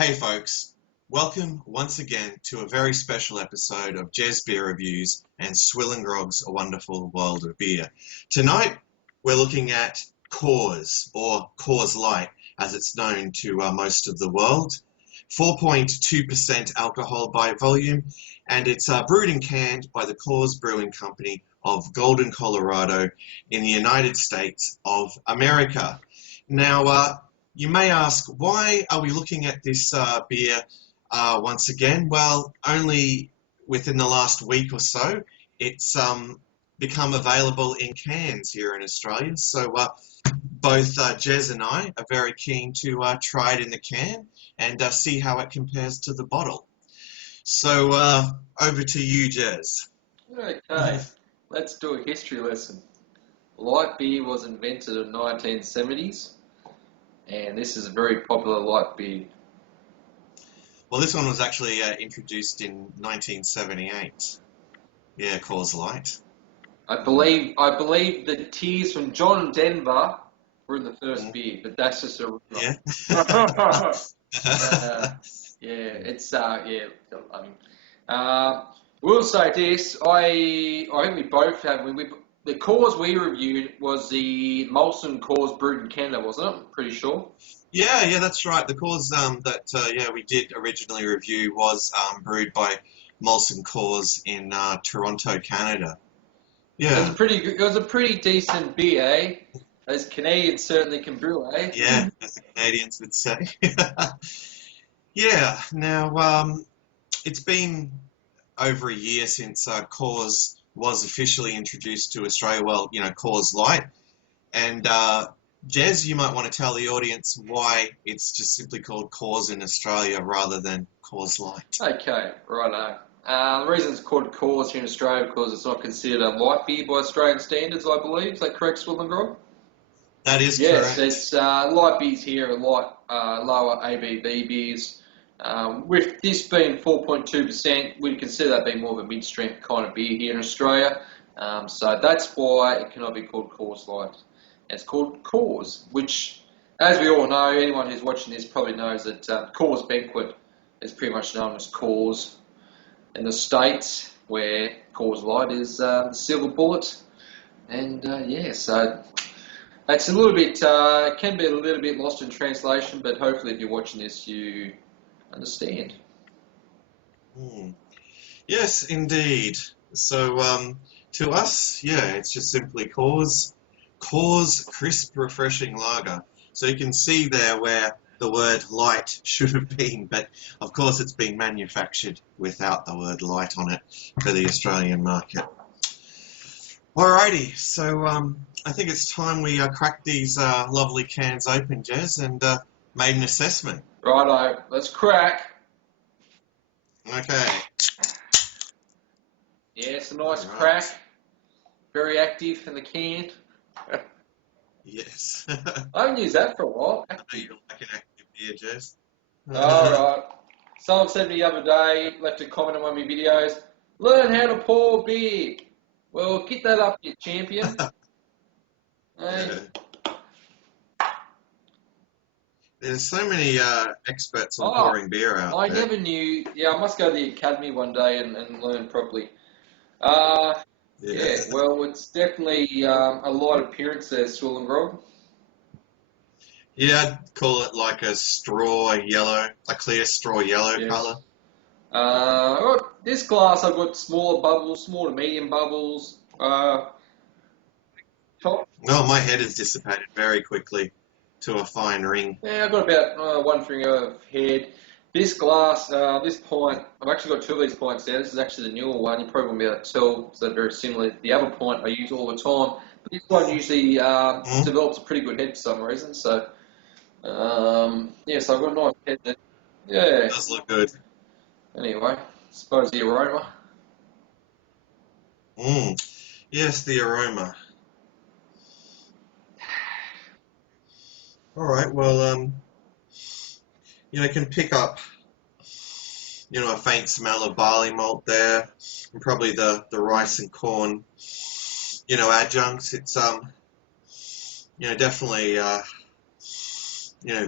Hey folks, welcome once again to a very special episode of Gez Beer Reviews and SwillinGrog's A Wonderful World of Beer. Tonight we're looking at Coors, or Coors Light as it's known to most of the world. 4.2% alcohol by volume, and it's brewed and canned by the Coors Brewing Company of Golden, Colorado in the United States of America. Now, you may ask, why are we looking at this beer once again? Well, only within the last week or so, it's become available in cans here in Australia. So both Gez and I are very keen to try it in the can and see how it compares to the bottle. So over to you, Gez. Okay, let's do a history lesson. Light beer was invented in the 1970s. And this is a very popular light beer. Well, this one was actually introduced in 1978. Yeah, Coors Light. I believe the tears from John Denver were in the first beer, but that's just a rumor. Yeah. We'll say this. I think we both have. The Coors we reviewed was the Molson Coors Brewed in Canada, wasn't it? Pretty sure. Yeah, that's right. The Coors that we did originally review was brewed by Molson Coors in Toronto, Canada. Yeah. It was a pretty decent beer, eh? As Canadians certainly can brew, eh? Yeah, as the Canadians would say. Yeah. Now, it's been over a year since Coors was officially introduced to Australia. Well, Coors Light. And Gez, you might want to tell the audience why it's just simply called Coors in Australia rather than Coors Light. Okay, righto. The reason it's called Coors here in Australia because it's not considered a light beer by Australian standards, I believe. Is that correct, SwillinGrog? That is correct. Yes, it's light beers here are lower ABV beers. With this being 4.2%, we'd consider that being more of a mid-strength kind of beer here in Australia. So that's why it cannot be called Coors Light. It's called Coors, which, as we all know, anyone who's watching this probably knows that Coors Banquet is pretty much known as Coors in the States, where Coors Light is the silver bullet. And so it's a little bit, can be a little bit lost in translation, but hopefully if you're watching this, you understand. Yes, indeed. So to us, it's just simply Coors Crisp Refreshing Lager. So you can see there where the word light should have been, but of course it's been manufactured without the word light on it for the Australian market. Alrighty, so I think it's time we crack these lovely cans open, Gez, and made an assessment. Righto, let's crack. Okay. Yeah, it's a nice crack. Very active in the can. Yes. I haven't used that for a while. I know you like an active beer, Gez. Alright. Someone said to me the other day, left a comment on one of my videos, learn how to pour beer. Well, get that up, you champion. Hey. There's so many experts on pouring beer out there. I never knew. Yeah, I must go to the academy one day and learn properly. Well, it's definitely a light appearance there, SwillinGrog. Yeah, I'd call it like a straw yellow, a clear straw yellow colour. This glass, I've got smaller bubbles, small to medium bubbles. Top. Well, my head has dissipated very quickly to a fine ring. Yeah, I've got about 1 finger of head. This glass, this pint, I've actually got 2 of these pints there. This is actually the newer one. You probably won't be able to tell, so they're very similar. The other pint I use all the time. But this one usually develops a pretty good head for some reason. So, so I've got a nice head there. Yeah. It does look good. Anyway, I suppose the aroma. Yes, the aroma. All right, well, you can pick up, a faint smell of barley malt there, and probably the rice and corn, adjuncts. It's, definitely,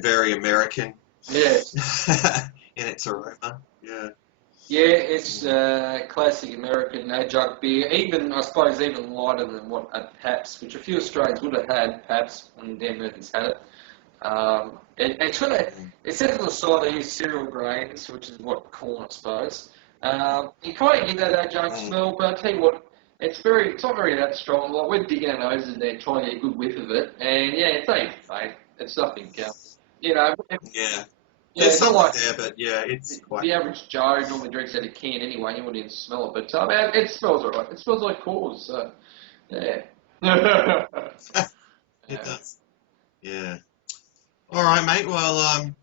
very American Yeah. in its aroma. Yeah. Yeah, it's classic American adjunct beer. Even, I suppose, even lighter than what a Pabst, which a few Australians would have had Pabst when Dan Murphy's had it. It's got a, it says on the side they use cereal grains, which is what corn, I suppose. You kind of get that adjunct smell, but I tell you what, it's not very that strong. Like we're digging our noses in there trying to get a good whiff of it, and yeah, it's ain't fake. It's nothing, you know. Yeah. Yeah, There's it's not something like there, but yeah, it's quite. the average Joe normally drinks out of a can anyway. You wouldn't even smell it, but it smells alright. It smells like Coors, so yeah. It Yeah. does. Yeah. All right, mate. Well,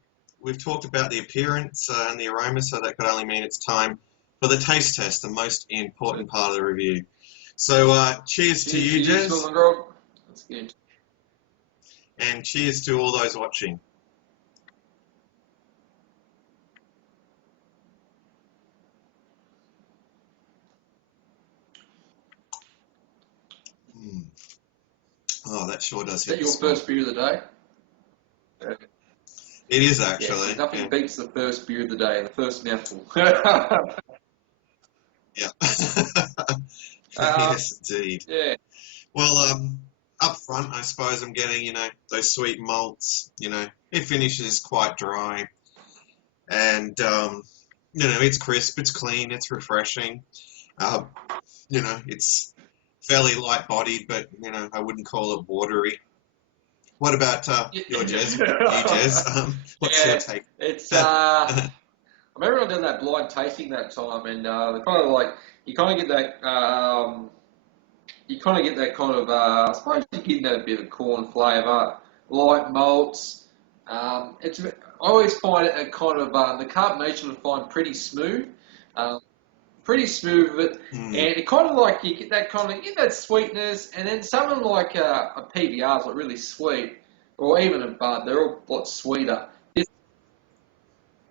we've talked about the appearance and the aroma, so that could only mean it's time for the taste test, the most important part of the review. So, cheers to you, Jez, SwillinGrog. That's good. and cheers to all those watching. Mm. Oh, that sure does Is hit that the your spot. first beer of the day? It is Yeah, actually. nothing Yeah. beats the first beer of the day, the first mouthful. Yeah. um, Yes, indeed. yeah. Well, up front, I suppose I'm getting, those sweet malts. It finishes quite dry, and it's crisp, it's clean, it's refreshing. Uh, it's fairly light-bodied, but I wouldn't call it watery. What about your Jez? You Jez? What's your Yeah, take? it's I remember I did that blind tasting that time, and they kind of like you kind of get that kind of I suppose you're getting that bit of corn flavour, light malts. I always find it a kind of the carbonation I find pretty smooth, um, pretty smooth with it, and Mm, it kind of like you get that sweetness, and then something like a PBR is like really sweet, or even a Bud, they're all a lot sweeter.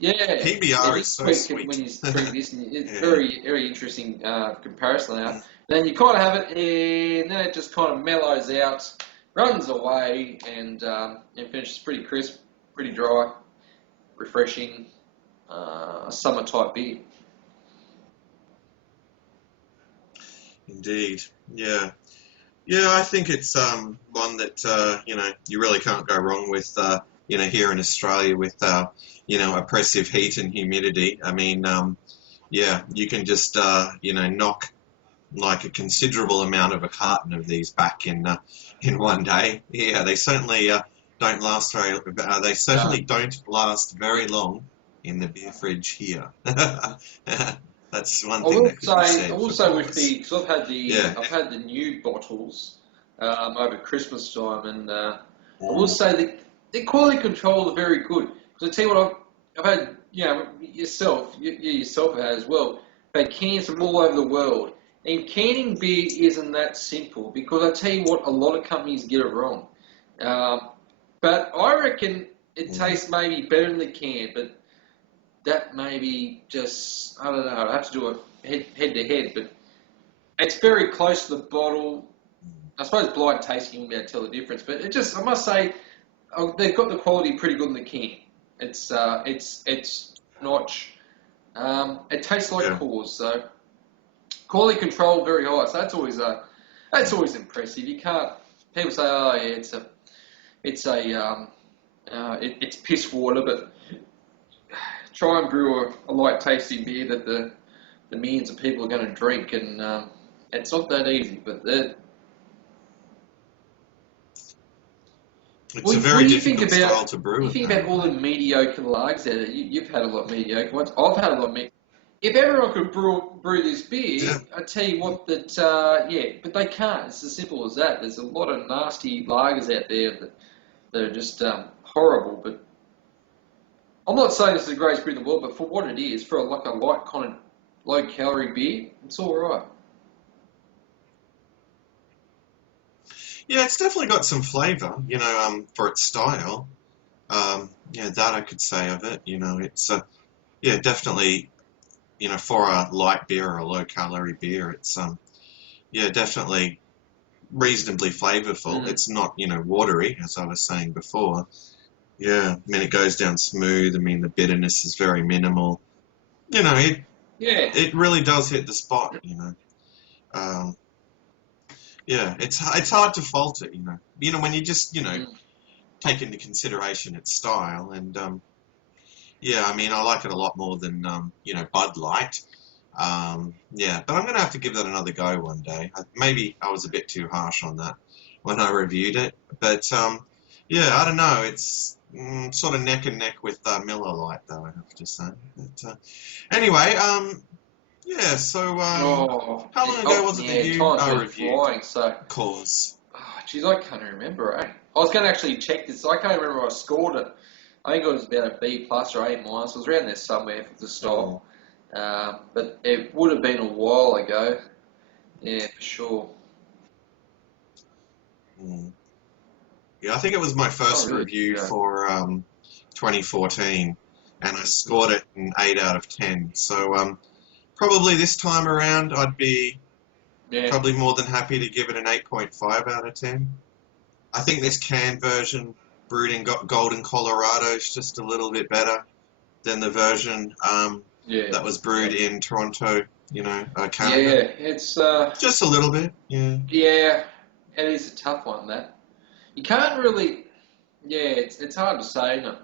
Yeah, yeah, PBR is this so sweet when sweet. you drink this, and it's Yeah. very, very interesting comparison there. Mm, Then you kind of have it, and then it just kind of mellows out, runs away, and finishes pretty crisp, pretty dry, refreshing, summer type beer. indeed. Yeah. Yeah, I think it's one that you really can't go wrong with. Here in Australia with oppressive heat and humidity. I mean, yeah, you can just knock like a considerable amount of a carton of these back in one day. Yeah, they certainly don't last very. They No. certainly don't last very long in the beer fridge here. That's one thing that could be I said will for say Coors. because Yeah. I've had the new bottles over Christmas time, and I will Mm, say that the quality control are very good. Because I tell you what, I've had, you yourself have had as well. I've had cans from all over the world, and canning beer isn't that simple. Because I tell you what, a lot of companies get it wrong. Um, but I reckon it mm, tastes maybe better in the can, but that maybe just I don't know. I have to do it head to head, but it's very close to the bottle. I suppose blind tasting won't be able to tell the difference, but I must say they've got the quality pretty good in the can. It's notch. It tastes like yeah. Coors, so quality control very high. So that's always impressive. You can't. People say, oh yeah, it's piss water, but try and brew a light tasting beer that the millions of people are going to drink, and it's not that easy. But It's a what very do you think difficult about style to brew, all the apparently. mediocre lagers out there? You've had a lot of mediocre ones. I've had a lot of mediocre. If everyone could brew this beer, Yeah. I tell you Mm, what, but they can't. It's as simple as that. There's a lot of nasty lagers out there that are just horrible. But I'm not saying this is the greatest beer in the world, but for what it is, for like a light kind of low calorie beer, it's all right. Yeah, it's definitely got some flavour, for its style. That I could say of it. It's yeah, definitely, for a light beer or a low calorie beer, it's yeah, definitely reasonably flavorful. Mm. It's not, watery, as I was saying before. Yeah, I mean, it goes down smooth. I mean, the bitterness is very minimal. You know, Yeah. it really does hit the spot, you know. Um, yeah, it's hard to fault it, you know. You know, when you just, you know, Mm. take into consideration its style. And, yeah, I mean, I like it a lot more than, you know, Bud Light. Yeah, but I'm going to have to give that another go one day. Maybe I was a bit too harsh on that when I reviewed it. But, yeah, I don't know. It's sort of neck and neck with Miller Lite, though, I have to say. But, anyway, yeah, so Oh, how long ago was it that yeah, you time's been reviewed flying. So, Coors? oh, geez, I can't remember. I was going to actually check this. I can't remember I scored it. I think it was about a B plus or A minus. It was around there somewhere for the style. But it would have been a while ago. Yeah, for sure. Mm. Yeah, I think it was my first Not really. review Yeah. for 2014, and I scored it an 8 out of 10. So probably this time around, I'd be Yeah. probably more than happy to give it an 8.5 out of 10. I think this canned version, brewed in Golden, Colorado, is just a little bit better than the version Yeah. that was brewed in Toronto, you know, Canada. Yeah, it's Just a little bit, yeah. yeah, it is a tough one. That you can't really. Yeah, it's hard to say. No.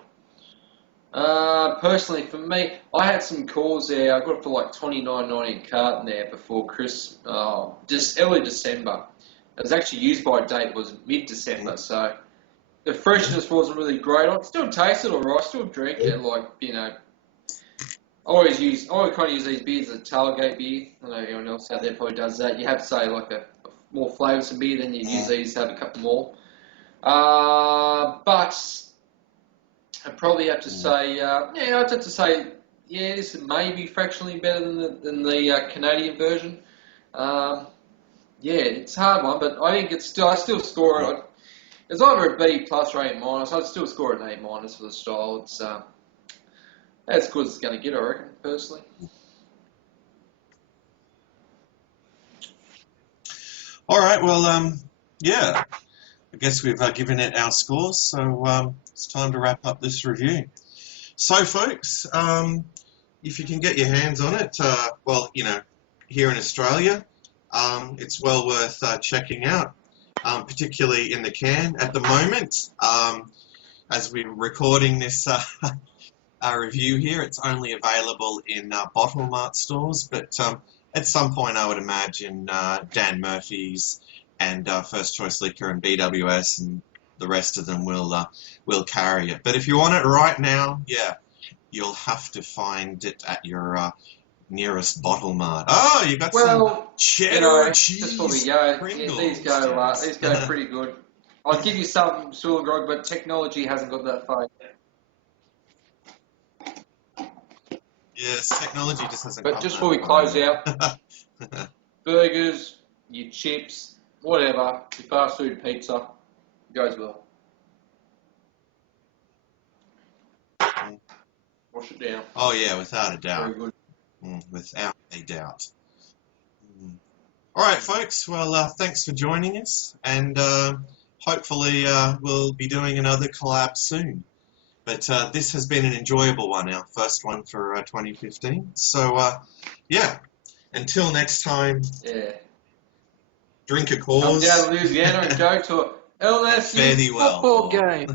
Personally, for me, I had some calls there. I got it for like $29.90 a carton there before Chris. Just early December. It was actually used by date was mid-December, so the freshness wasn't really great. I still tasted alright. I still drink it. Like I always kind of use these beers as a tailgate beer. I know everyone else out there probably does that. You have say like a more flavoursome beer, then you use these to have a couple more. But I'd probably have to say, yeah, I'd have to say, yeah, this may be fractionally better than the Canadian version. Yeah, it's a hard one, but I think I still score it. It's either a B plus or A minus. I'd still score it an A minus for the style. It's as good as it's going to get, I reckon, personally. All right, well, yeah, I guess we've given it our scores, so it's time to wrap up this review. So, folks, if you can get your hands on it, well, you know, here in Australia, it's well worth checking out, particularly in the can. At the moment, as we're recording this review here, it's only available in bottle mart stores, but at some point I would imagine Dan Murphy's and First Choice Liquor and BWS and the rest of them will carry it. But if you want it right now, yeah, you'll have to find it at your nearest bottle mart. Oh, you got some cheddar cheese just before we go, Pringles. these go pretty good. I'll give you some SwillinGrog, but technology hasn't got that far yet. Yes, technology just hasn't. But just before we close out, burgers, your chips, whatever, your fast food pizza goes well. Wash it down. Oh yeah, without a doubt. Very good. Without a doubt. All right, folks. Well, thanks for joining us, and hopefully we'll be doing another collab soon. But this has been an enjoyable one, our first one for 2015. So, yeah, until next time, drink a Coors. Come down to Louisiana and go to a LSU football game.